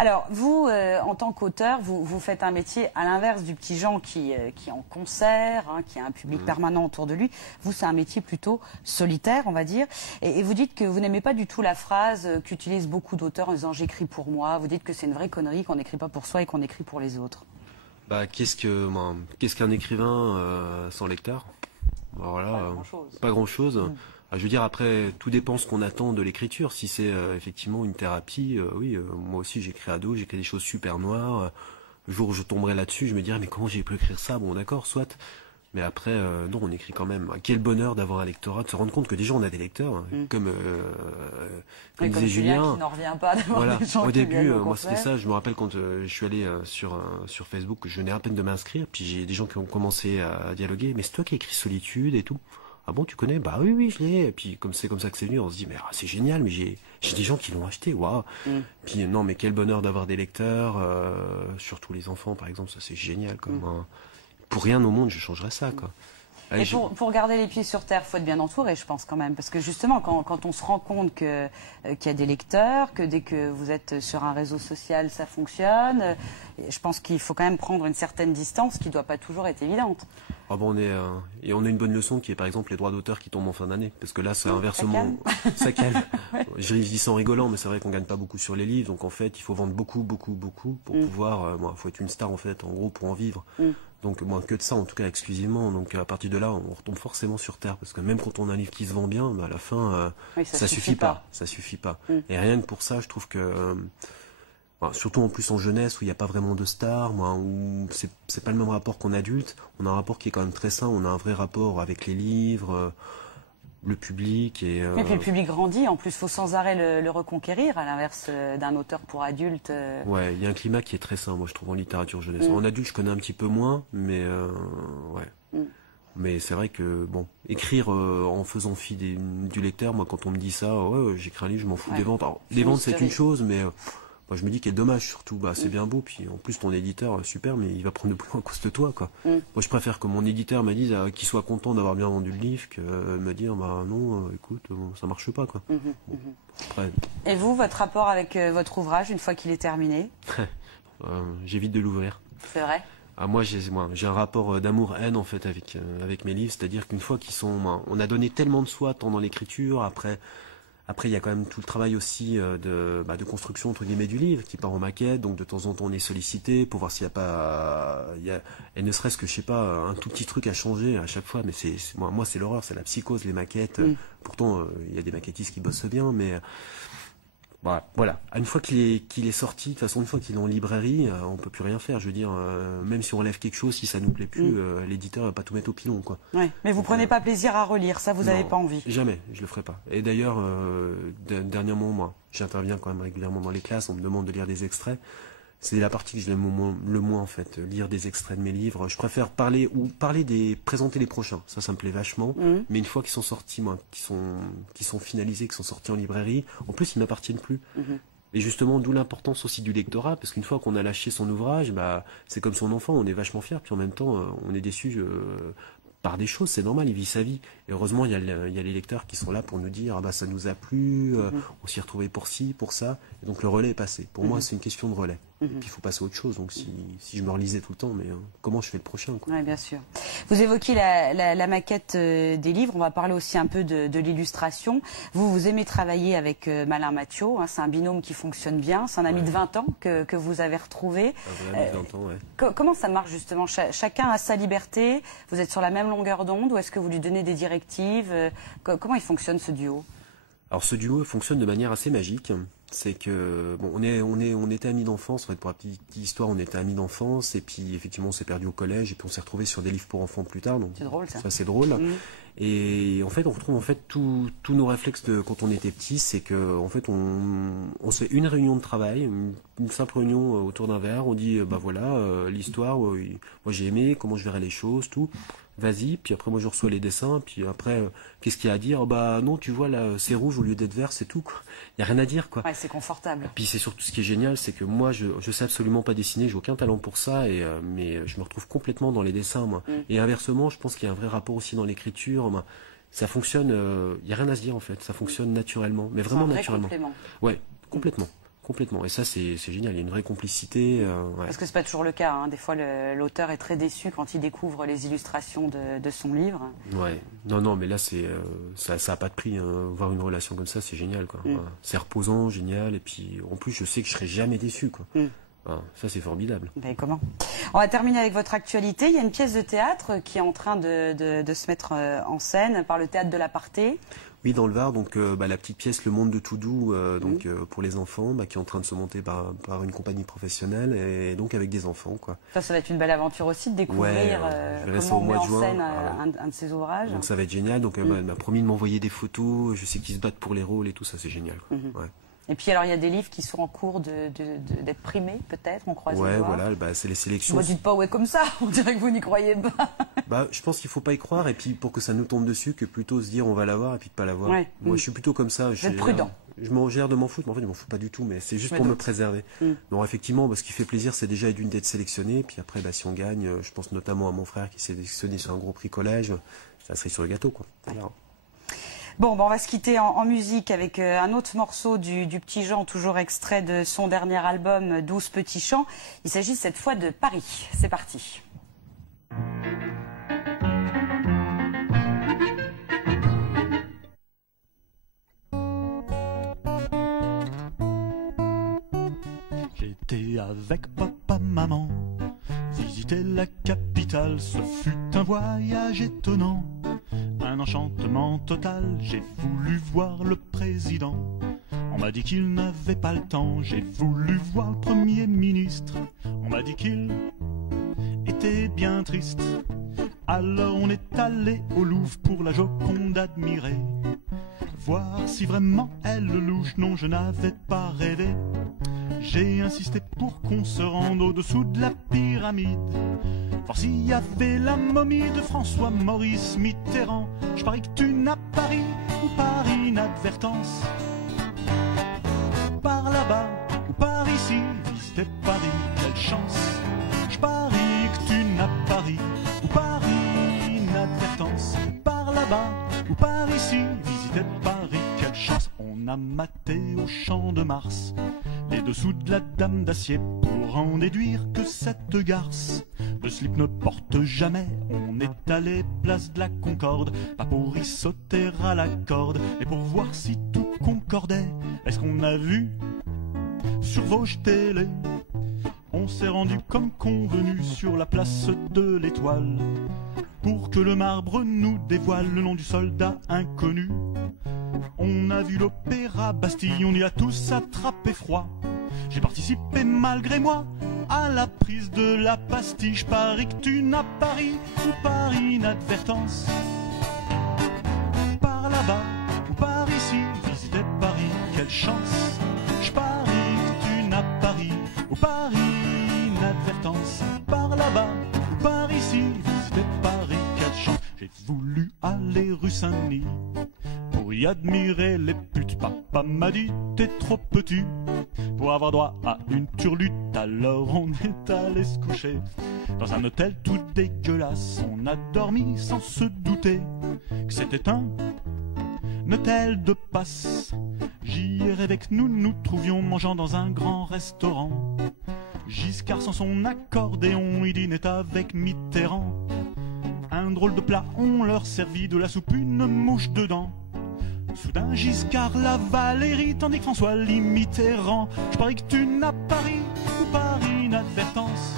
Alors, vous, en tant qu'auteur, vous faites un métier à l'inverse du petit Jean qui est en concert, hein, qui a un public permanent autour de lui. Vous, c'est un métier plutôt solitaire, on va dire. Et vous dites que vous n'aimez pas du tout la phrase qu'utilisent beaucoup d'auteurs en disant « j'écris pour moi ». Vous dites que c'est une vraie connerie, qu'on n'écrit pas pour soi et qu'on écrit pour les autres. Bah, qu'est-ce qu'un écrivain sans lecteur? Bah, voilà, pas grand-chose. Je veux dire, après, tout dépend ce qu'on attend de l'écriture. Si c'est effectivement une thérapie, oui, moi aussi j'écris à dos, j'écris des choses super noires. Le jour où je tomberai là-dessus, je me dirais, mais comment j'ai pu écrire ça? Bon, d'accord, soit. Mais après, non, on écrit quand même. Quel bonheur d'avoir un lectorat, de se rendre compte que déjà on a des lecteurs, hein, comme disait Julien. Qui n'en revient pas d'avoir des gens au qui début, viennent au moi c'était concert. ça. Je me rappelle quand je suis allé sur Facebook, je venais à peine de m'inscrire, puis j'ai des gens qui ont commencé à dialoguer. Mais c'est toi qui as écrit Solitude et tout. Ah bon, tu connais? Bah oui, oui, je l'ai. Et puis comme c'est comme ça que c'est venu, on se dit mais c'est génial, mais j'ai des gens qui l'ont acheté, waouh. Puis non, mais quel bonheur d'avoir des lecteurs, surtout les enfants par exemple, ça c'est génial. Pour rien au monde, je changerais ça, quoi. Et pour garder les pieds sur terre, il faut être bien entouré, je pense quand même. Parce que justement, quand on se rend compte qu'il y a des lecteurs, que dès que vous êtes sur un réseau social, ça fonctionne, je pense qu'il faut quand même prendre une certaine distance qui ne doit pas toujours être évidente. Ah bon, et on a une bonne leçon qui est par exemple les droits d'auteur qui tombent en fin d'année. Parce que là, c'est inversement... Ça calme. Je dis ça en rigolant, mais c'est vrai qu'on gagne pas beaucoup sur les livres. Donc en fait, il faut vendre beaucoup, beaucoup, beaucoup pour pouvoir... faut être une star en fait, en gros, pour en vivre. Donc moins que de ça, en tout cas exclusivement. Donc à partir de là, on retombe forcément sur terre, parce que même quand on a un livre qui se vend bien, à la fin, ça suffit pas. Ça suffit pas. Et rien que pour ça, je trouve que, surtout en plus en jeunesse où il n'y a pas vraiment de stars, où c'est pas le même rapport qu'en adulte. On a un rapport qui est quand même très sain. On a un vrai rapport avec les livres. Le public et puis le public grandit, en plus il faut sans arrêt le reconquérir, à l'inverse d'un auteur pour adulte. Ouais, il y a un climat qui est très sain, moi je trouve, en littérature jeunesse. En adulte je connais un petit peu moins, mais ouais. Mais c'est vrai que bon, écrire en faisant fi du lecteur, moi quand on me dit ça, ouais, j'écris un livre, je m'en fous des ventes. Alors, les ventes c'est une chose, mais moi je me dis qu'il est dommage surtout, c'est bien beau, puis en plus ton éditeur, super, mais il va prendre le plus à cause de toi, quoi. Moi je préfère que mon éditeur me dise qu'il soit content d'avoir bien vendu le livre, que me dire, non, écoute, ça marche pas, quoi. Après... Et vous, votre rapport avec votre ouvrage, une fois qu'il est terminé? J'évite de l'ouvrir. C'est vrai? Moi j'ai un rapport d'amour-haine en fait avec mes livres, c'est-à-dire qu'une fois qu'ils sont... on a donné tellement de soi, tant dans l'écriture, après, il y a quand même tout le travail aussi de construction entre guillemets du livre qui part en maquette. Donc de temps en temps, on est sollicité pour voir s'il n'y a pas, et ne serait-ce que je sais pas, un tout petit truc à changer à chaque fois. Mais moi, c'est l'horreur, c'est la psychose, les maquettes. Pourtant, il y a des maquettistes qui bossent bien, mais voilà. Une fois qu'il est sorti, de toute façon, une fois qu'il est en librairie, on peut plus rien faire. Je veux dire, même si on enlève quelque chose, si ça nous plaît plus, l'éditeur va pas tout mettre au pilon, quoi. Ouais. Mais vous prenez pas plaisir à relire, ça vous n'avez pas envie? Jamais, je le ferai pas. Et d'ailleurs, dernièrement, moi, j'interviens quand même régulièrement dans les classes, on me demande de lire des extraits. C'est la partie que je l'aime le moins en fait, lire des extraits de mes livres. Je préfère présenter les prochains. Ça me plaît vachement. Mais une fois qu'ils sont sortis, qui sont finalisés, qui sont sortis en librairie, en plus ils m'appartiennent plus. Et justement, d'où l'importance aussi du lectorat, parce qu'une fois qu'on a lâché son ouvrage, c'est comme son enfant, on est vachement fier, puis en même temps, on est déçu par des choses, c'est normal, il vit sa vie. Et heureusement, il y a les lecteurs qui sont là pour nous dire ça nous a plu, on s'y est retrouvé pour ci, pour ça. Et donc le relais est passé. Pour moi, c'est une question de relais. Et puis il faut passer à autre chose. Donc si je me relisais tout le temps, mais comment je fais le prochain, quoi. Oui, bien sûr. Vous évoquez la maquette des livres. On va parler aussi un peu de l'illustration. Vous aimez travailler avec Malin Mathieu. Hein, c'est un binôme qui fonctionne bien. C'est un ami de 20 ans que vous avez retrouvé. Un vrai ami de 20 ans, ouais. Comment ça marche justement? Chacun a sa liberté. Vous êtes sur la même longueur d'onde ou est-ce que vous lui donnez des directives? Comment il fonctionne ce duo? Alors ce duo fonctionne de manière assez magique. C'est que bon, on était amis d'enfance. En fait, pour la petite histoire, on était amis d'enfance et puis effectivement on s'est perdu au collège et puis on s'est retrouvés sur des livres pour enfants plus tard. Donc c'est drôle ça. Ça c'est drôle. Et en fait, on retrouve en fait tous nos réflexes de quand on était petit, c'est que en fait on se fait une réunion de travail, une simple réunion autour d'un verre. On dit voilà l'histoire, moi j'ai aimé, comment je verrais les choses, tout. Vas-y, puis après moi je reçois les dessins, puis après qu'est-ce qu'il y a à dire? Non, tu vois là c'est rouge au lieu d'être vert, c'est tout, quoi. Il y a rien à dire, quoi. Ouais, c'est confortable. Puis c'est surtout ce qui est génial, c'est que moi je sais absolument pas dessiner, j'ai aucun talent pour ça, mais je me retrouve complètement dans les dessins, moi. Et inversement, je pense qu'il y a un vrai rapport aussi dans l'écriture. Ça fonctionne, il y a rien à se dire en fait, ça fonctionne naturellement, mais vraiment naturellement. Complément. Ouais, complètement. Complètement. Et ça, c'est génial. Il y a une vraie complicité. Ouais. Parce que c'est pas toujours le cas, hein. Des fois, l'auteur est très déçu quand il découvre les illustrations de son livre. Ouais. Non, non, mais là, ça a pas de prix. Hein. Voir une relation comme ça, c'est génial, quoi. Ouais. C'est reposant, génial. Et puis, en plus, je sais que je serai jamais déçu, quoi. Ça, c'est formidable. Ben, comment? On va terminer avec votre actualité. Il y a une pièce de théâtre qui est en train de se mettre en scène par le Théâtre de l'Aparté. Oui, dans le Var, donc la petite pièce Le Monde de Toudou, pour les enfants, qui est en train de se monter par une compagnie professionnelle et donc avec des enfants, quoi. Ça va être une belle aventure aussi de découvrir comment on met en scène un de ses ouvrages. Donc ça va être génial. Donc elle m'a promis de m'envoyer des photos. Je sais qu'ils se battent pour les rôles et tout ça, c'est génial, quoi. Ouais. Et puis alors il y a des livres qui sont en cours d'être primés, peut-être, on croise les doigts. Ouais, voilà, c'est les sélections. Ne dites pas ouais comme ça, on dirait que vous n'y croyez pas. Je pense qu'il faut pas y croire et puis pour que ça nous tombe dessus, que plutôt se dire on va l'avoir et puis de pas l'avoir. Ouais. Moi je suis plutôt comme ça. Vous êtes prudent. J'ai l'air de m'en foutre, mais en fait je m'en fous pas du tout, mais c'est juste pour me préserver. Donc effectivement, ce qui fait plaisir, c'est déjà d'une d'être sélectionné, puis après si on gagne, je pense notamment à mon frère qui s'est sélectionné sur un gros prix collège, ça serait sur le gâteau, quoi. Voilà. Bon, on va se quitter en musique avec un autre morceau du Petit Jean, toujours extrait de son dernier album 12 petits chants. Il s'agit cette fois de Paris. C'est parti. J'étais avec papa, maman, visiter la capitale, ce fut un voyage étonnant. Un enchantement total, j'ai voulu voir le président. On m'a dit qu'il n'avait pas le temps, j'ai voulu voir le Premier ministre. On m'a dit qu'il était bien triste. Alors on est allé au Louvre pour la Joconde admirer. Voir si vraiment elle le louche, non je n'avais pas rêvé. J'ai insisté pour qu'on se rende au-dessous de la pyramide. Voir s'il y avait la momie de François-Maurice Mitterrand. Je parie que tu n'as pas ri ou par inadvertance. Par là-bas ou par ici, visiter Paris, quelle chance. Je parie que tu n'as pas ri ou par inadvertance. Par là-bas ou par ici, visiter Paris, quelle chance. On a maté au champ de Mars les dessous de la dame d'acier pour en déduire que cette garce le slip ne porte jamais. On est allé place de la Concorde, pas pour y sauter à la corde, mais pour voir si tout concordait. Est-ce qu'on a vu sur Vosges Télé? On s'est rendu comme convenu sur la place de l'Étoile pour que le marbre nous dévoile le nom du soldat inconnu. On a vu l'opéra Bastille, on y a tous attrapé froid. J'ai participé malgré moi à la prise de la pastille. Je parie que tu n'as pas ri ou par inadvertance. Par là-bas ou par ici, visiter Paris, quelle chance. Je parie que tu n'as pas ri ou par inadvertance. Par là-bas ou par ici, visiter Paris, quelle chance. J'ai voulu aller rue Saint-Denis pour y admirer les putes. Papa m'a dit t'es trop petit pour avoir droit à une turlute. Alors on est allé se coucher dans un hôtel tout dégueulasse. On a dormi sans se douter que c'était un hôtel de passe. J'y ai rêvé que nous nous trouvions mangeant dans un grand restaurant. Giscard sans son accordéon, il dînait avec Mitterrand. Un drôle de plat, on leur servit de la soupe, une mouche dedans. Soudain Giscard la Valérie, tandis que François lit Mitterrand. Je parie que tu n'as pas ri ou par inadvertance.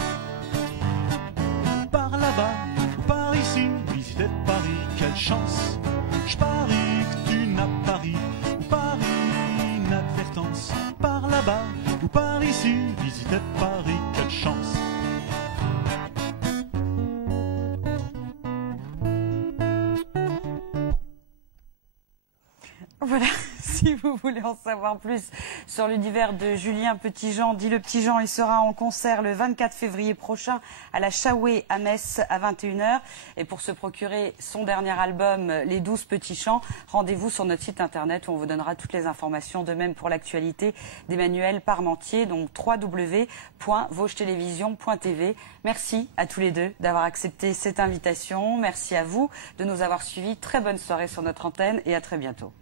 Par là-bas ou par ici, visiter Paris, quelle chance. Je parie que tu n'as pas ri ou par inadvertance. Par là-bas ou par ici, visiter Paris, quelle chance. Voilà, si vous voulez en savoir plus sur l'univers de Julien Petitjean, dit le Petit Jean, il sera en concert le 24 février prochain à la Chaoué à Metz à 21 h. Et pour se procurer son dernier album, Les 12 petits chants, rendez-vous sur notre site internet où on vous donnera toutes les informations. De même pour l'actualité d'Emmanuel Parmentier, donc www.vosgetelevision.tv. Merci à tous les deux d'avoir accepté cette invitation. Merci à vous de nous avoir suivis. Très bonne soirée sur notre antenne et à très bientôt.